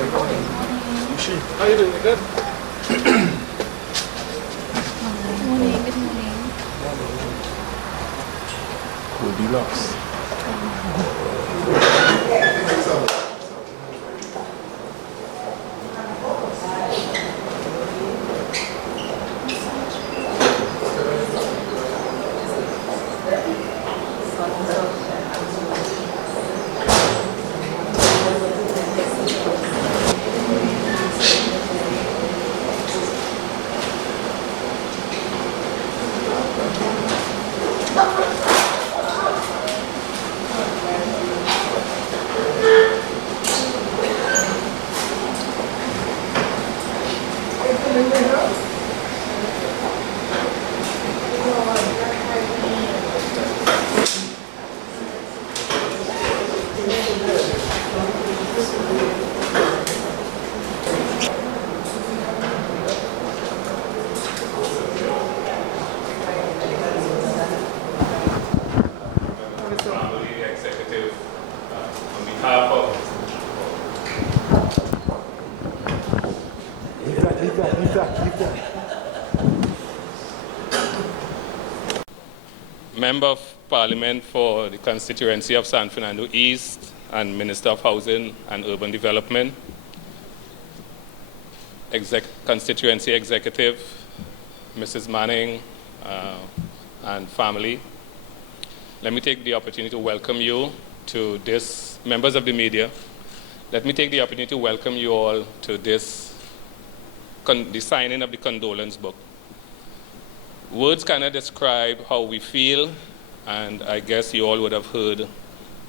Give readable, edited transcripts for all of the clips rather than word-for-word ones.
How are you doing? You good? Good morning, good morning. Goldilocks. Executive, on behalf of Leave that. Member of Parliament for the constituency of San Fernando East and Minister of Housing and Urban Development, Constituency Executive, Mrs. Manning and family. Let me take the opportunity to welcome you to this, members of the media, let me take the opportunity to welcome you all to this, the signing of the condolence book. Words cannot describe how we feel, and I guess you all would have heard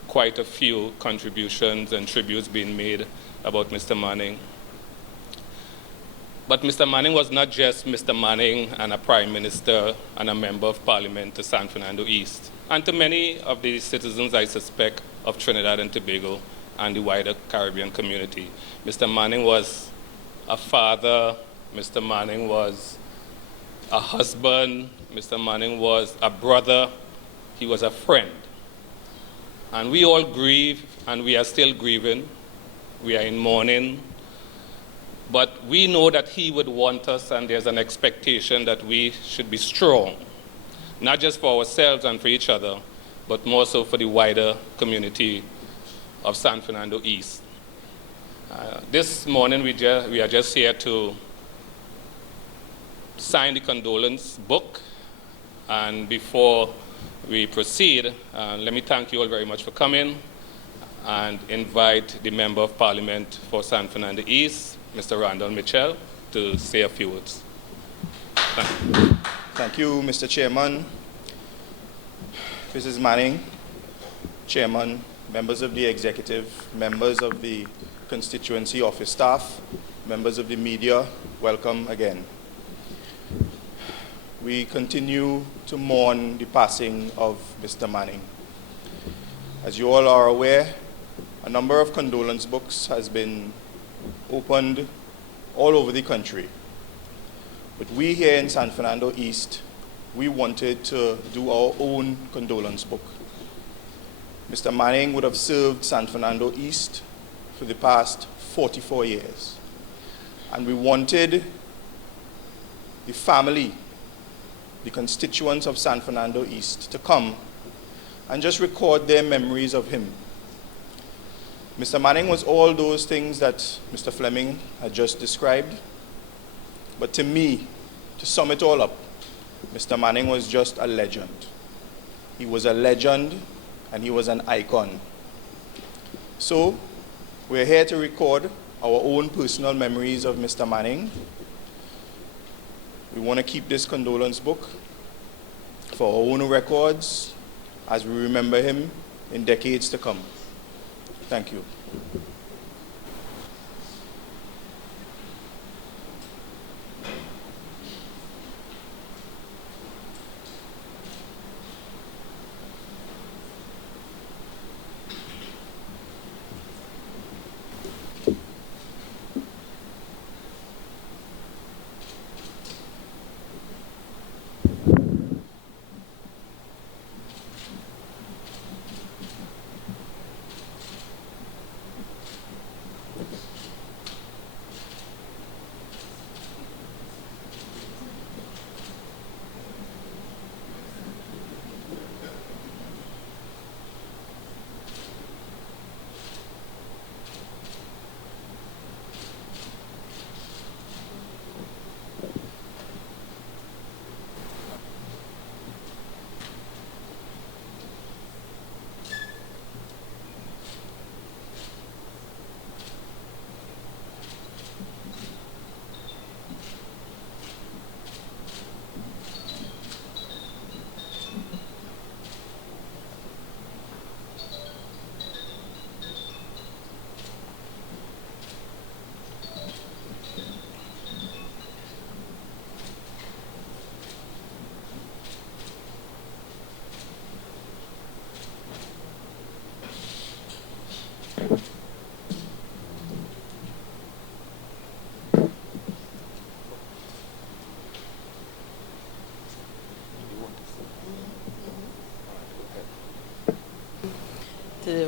quite a few contributions and tributes being made about Mr. Manning. But Mr. Manning was not just Mr. Manning and a Prime Minister and a Member of Parliament to San Fernando East, and to many of the citizens, I suspect, of Trinidad and Tobago and the wider Caribbean community. Mr. Manning was a father, Mr. Manning was a husband, Mr. Manning was a brother, he was a friend. And we all grieve, and we are still grieving. We are in mourning. But we know that he would want us, and there's an expectation that we should be strong, not just for ourselves and for each other, but more so for the wider community of San Fernando East. This morning we are just here to sign the condolence book, and before we proceed, let me thank you all very much for coming and invite the Member of Parliament for San Fernando East, Mr. Randall Mitchell, to say a few words. Thank you. Thank you, Mr. Chairman, Mrs. Manning, Chairman, members of the executive, members of the constituency office staff, members of the media, welcome again. We continue to mourn the passing of Mr. Manning. As you all are aware, a number of condolence books has been opened all over the country. But we here in San Fernando East, we wanted to do our own condolence book. Mr. Manning would have served San Fernando East for the past 44 years. And we wanted the family, the constituents of San Fernando East, to come and just record their memories of him. Mr. Manning was all those things that Mr. Fleming had just described. But to me, to sum it all up, Mr. Manning was just a legend. He was a legend and he was an icon. So, we're here to record our own personal memories of Mr. Manning. We want to keep this condolence book for our own records as we remember him in decades to come. Thank you.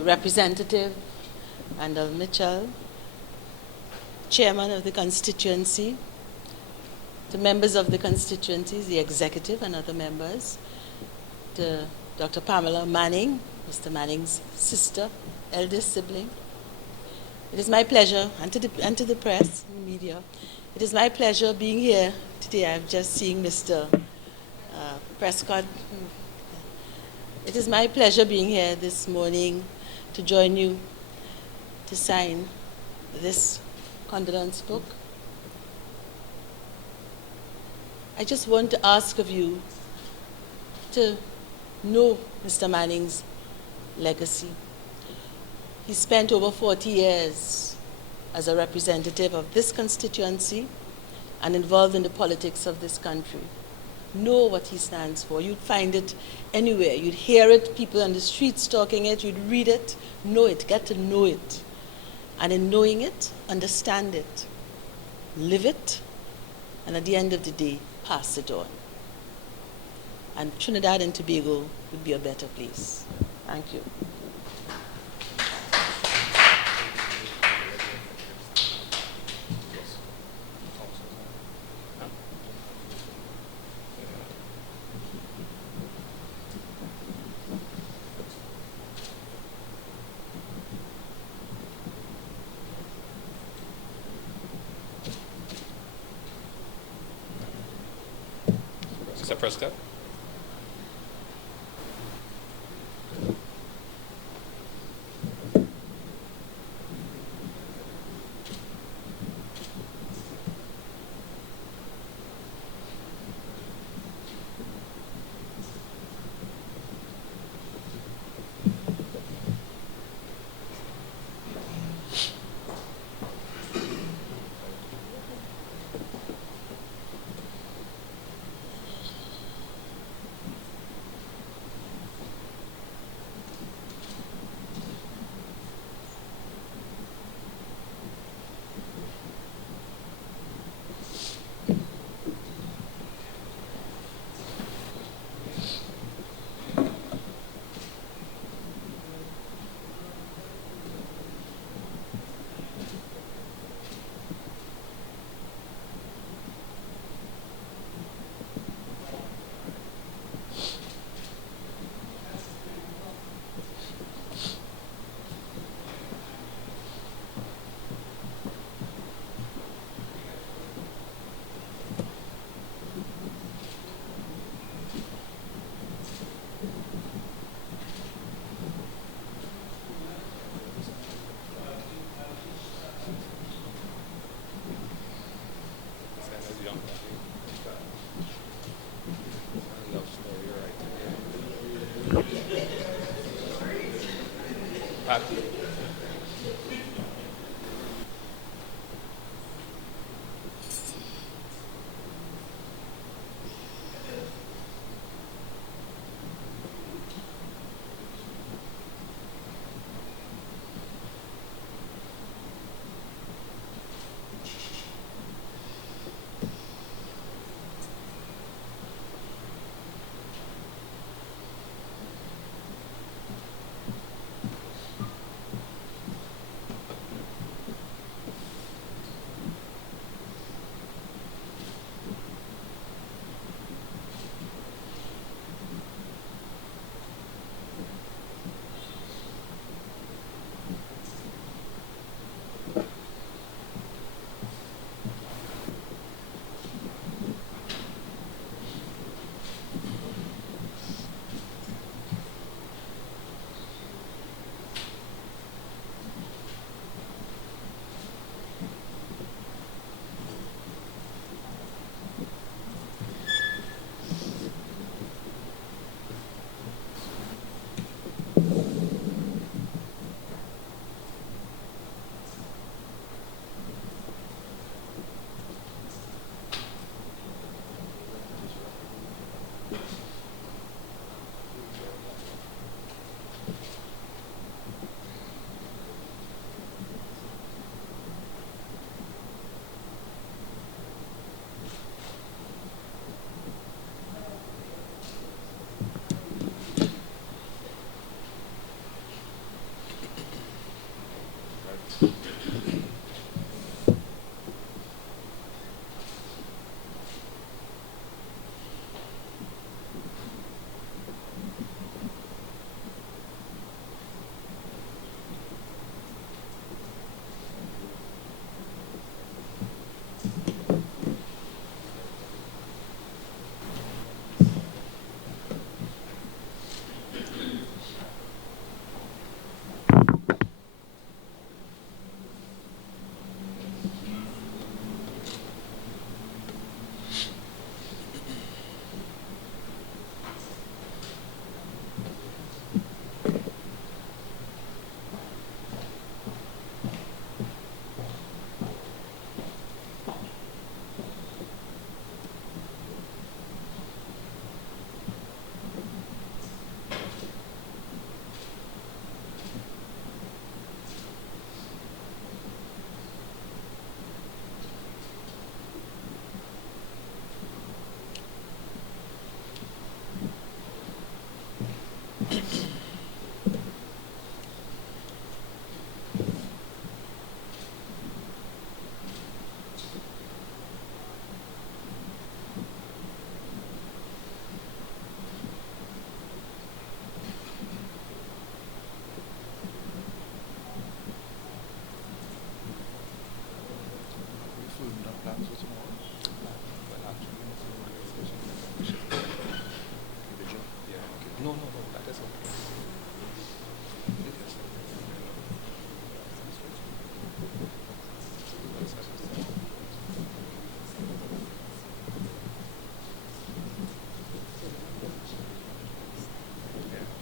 Representative Randall Mitchell, Chairman of the Constituency, to members of the constituencies, the executive and other members, to Dr. Pamela Manning, Mr. Manning's sister, eldest sibling. It is my pleasure, and to the press and media, it is my pleasure being here today. I'm just seeing Mr. Prescott. It is my pleasure being here this morning to join you to sign this condolence book. I just want to ask of you to know Mr. Manning's legacy. He spent over 40 years as a representative of this constituency and involved in the politics of this country. Know what he stands for. You'd find it anywhere. You'd hear it, people on the streets talking it, you'd read it, know it, get to know it. And in knowing it, understand it, live it, and at the end of the day, pass it on. And Trinidad and Tobago would be a better place. Thank you. Mr. Prescott. plans for tomorrow? But actually, Mr. Manning said we should Individual? yeah, okay. No, that is okay. It is.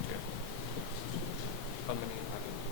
Yeah. How many are there?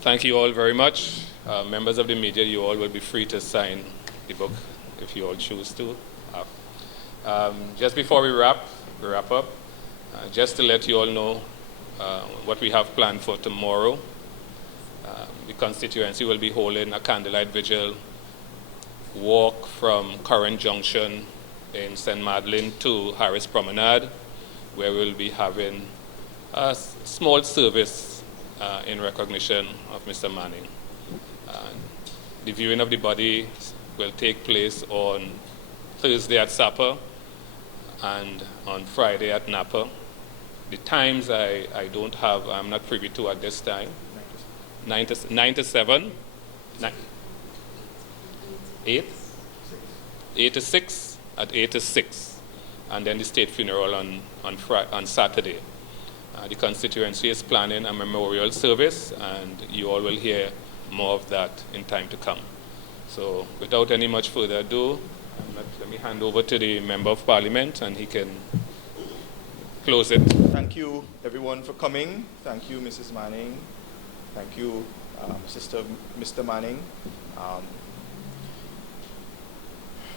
Thank you all very much. Members of the media, you all will be free to sign the book if you all choose to. Just before we wrap up, just to let you all know what we have planned for tomorrow. The constituency will be holding a candlelight vigil walk from Current Junction in St. Madeleine to Harris Promenade, where we'll be having a small service in recognition of Mr. Manning. The viewing of the body will take place on Thursday at supper and on Friday at Napa. The times I don't have, I'm not privy to at this time. 9 to 7? 8? 8 to 6? At 8 to 6. And then the state funeral on Saturday. The constituency is planning a memorial service, and you all will hear more of that in time to come. So without any much further ado, let me hand over to the Member of Parliament, and he can close it. Thank you, everyone, for coming. Thank you, Mrs. Manning. Thank you, Mr. Manning.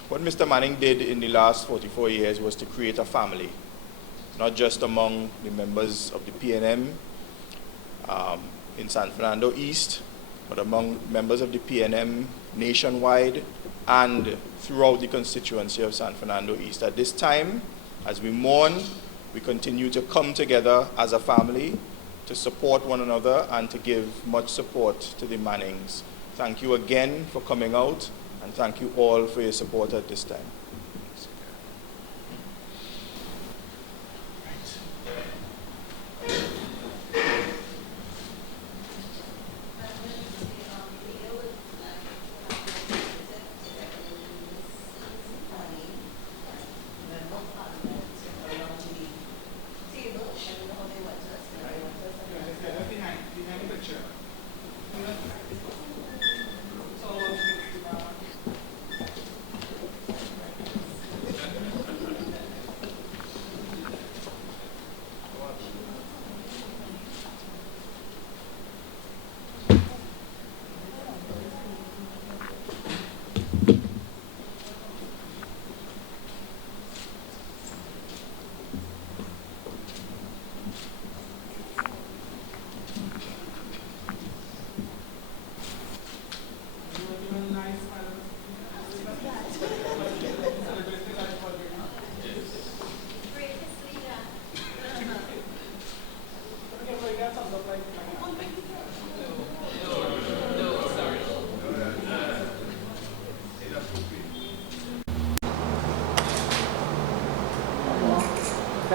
What Mr. Manning did in the last 44 years was to create a family, not just among the members of the PNM in San Fernando East, but among members of the PNM nationwide and throughout the constituency of San Fernando East. At this time, as we mourn, we continue to come together as a family to support one another and to give much support to the Mannings. Thank you again for coming out, and thank you all for your support at this time.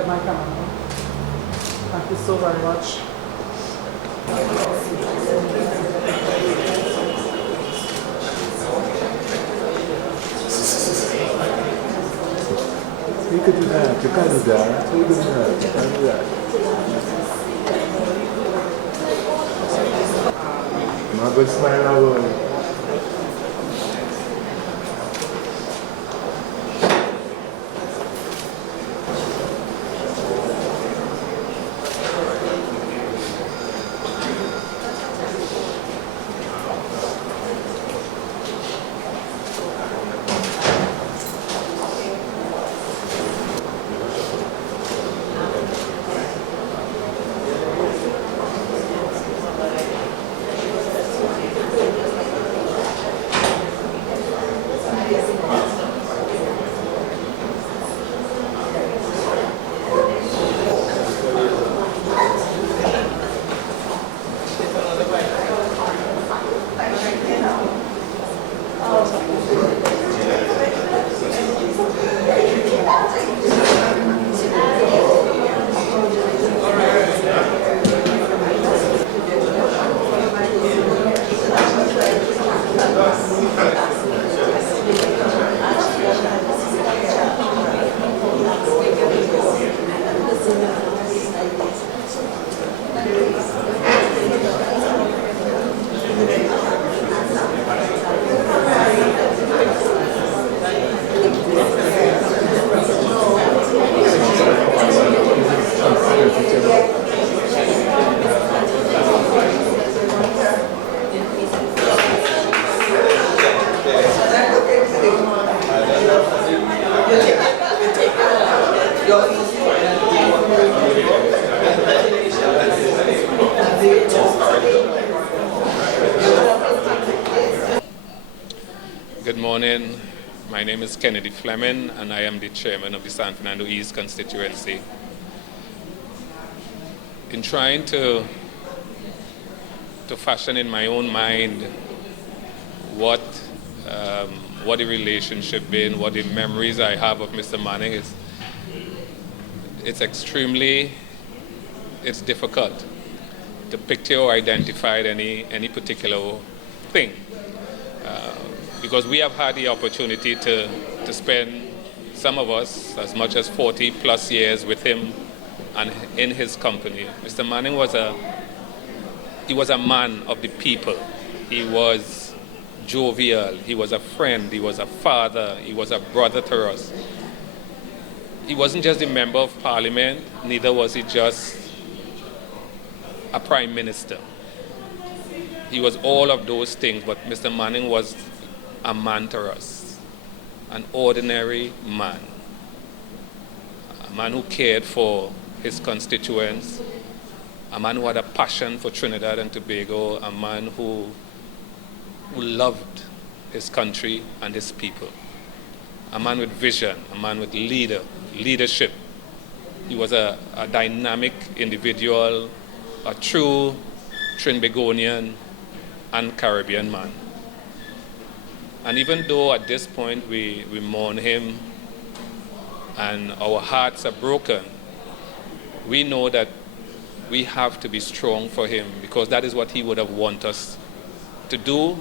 My camera. Thank you so very much. You could do that. You can do that. You can do that. You can do that. My good smile away. Good morning. My name is Kennedy Fleming, and I am the chairman of the San Fernando East Constituency. In trying to fashion in my own mind what the relationship been, what the memories I have of Mr. Manning is, it's difficult to picture or identify any particular thing. Because we have had the opportunity to spend, some of us, as much as 40 plus years with him and in his company. Mr. Manning was a man of the people. He was jovial, he was a friend, he was a father, he was a brother to us. He wasn't just a member of parliament, neither was he just a prime minister. He was all of those things, but Mr. Manning was a man to us, an ordinary man, a man who cared for his constituents, a man who had a passion for Trinidad and Tobago, a man who loved his country and his people, a man with vision, a man with leadership. He was a dynamic individual, a true Trinbagonian and Caribbean man. And even though at this point we mourn him and our hearts are broken, we know that we have to be strong for him, because that is what he would have wanted us to do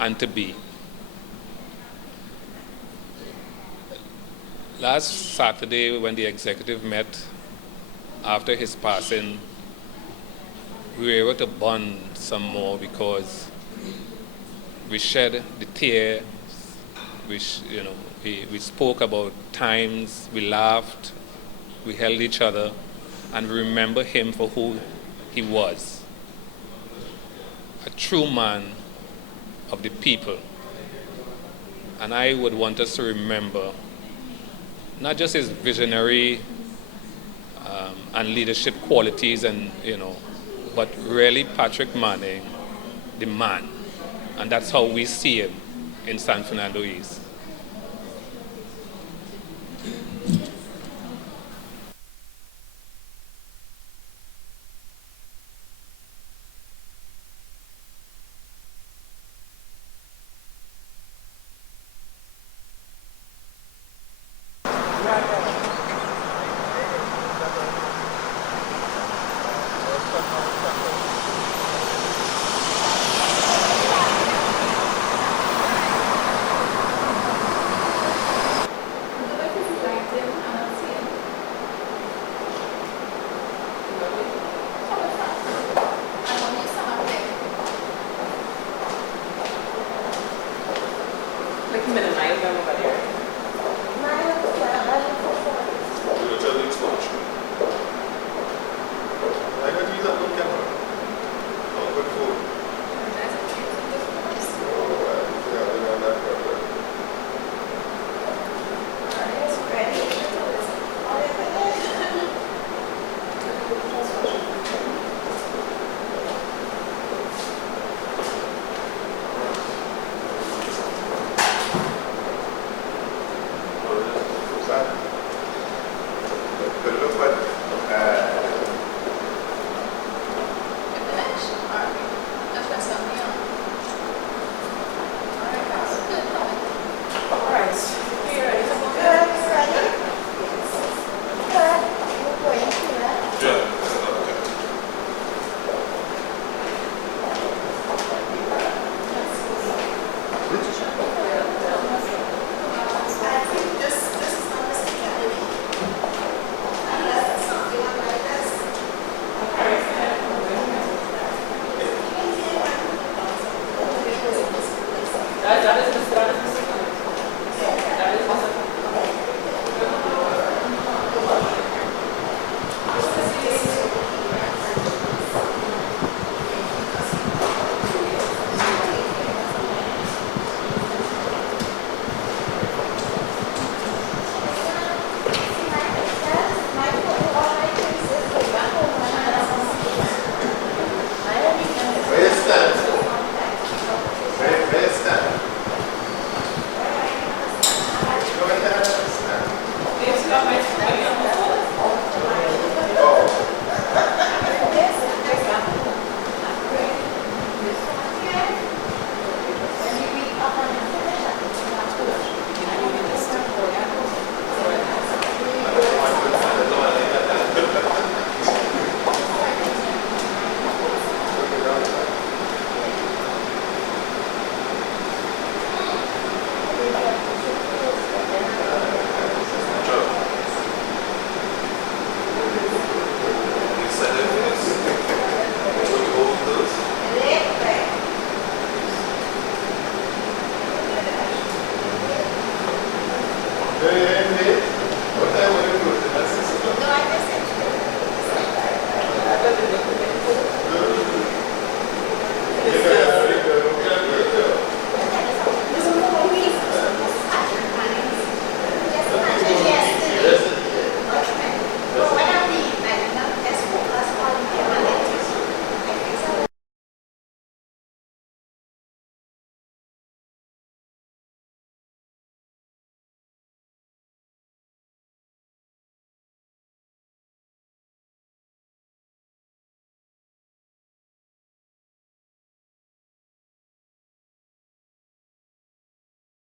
and to be. Last Saturday, when the executive met after his passing, we were able to bond some more, because we shed the tears, we spoke about times, we laughed, we held each other, and we remember him for who he was. A true man of the people. And I would want us to remember not just his visionary and leadership qualities, but really Patrick Manning, the man. And that's how we see him in San Fernando East.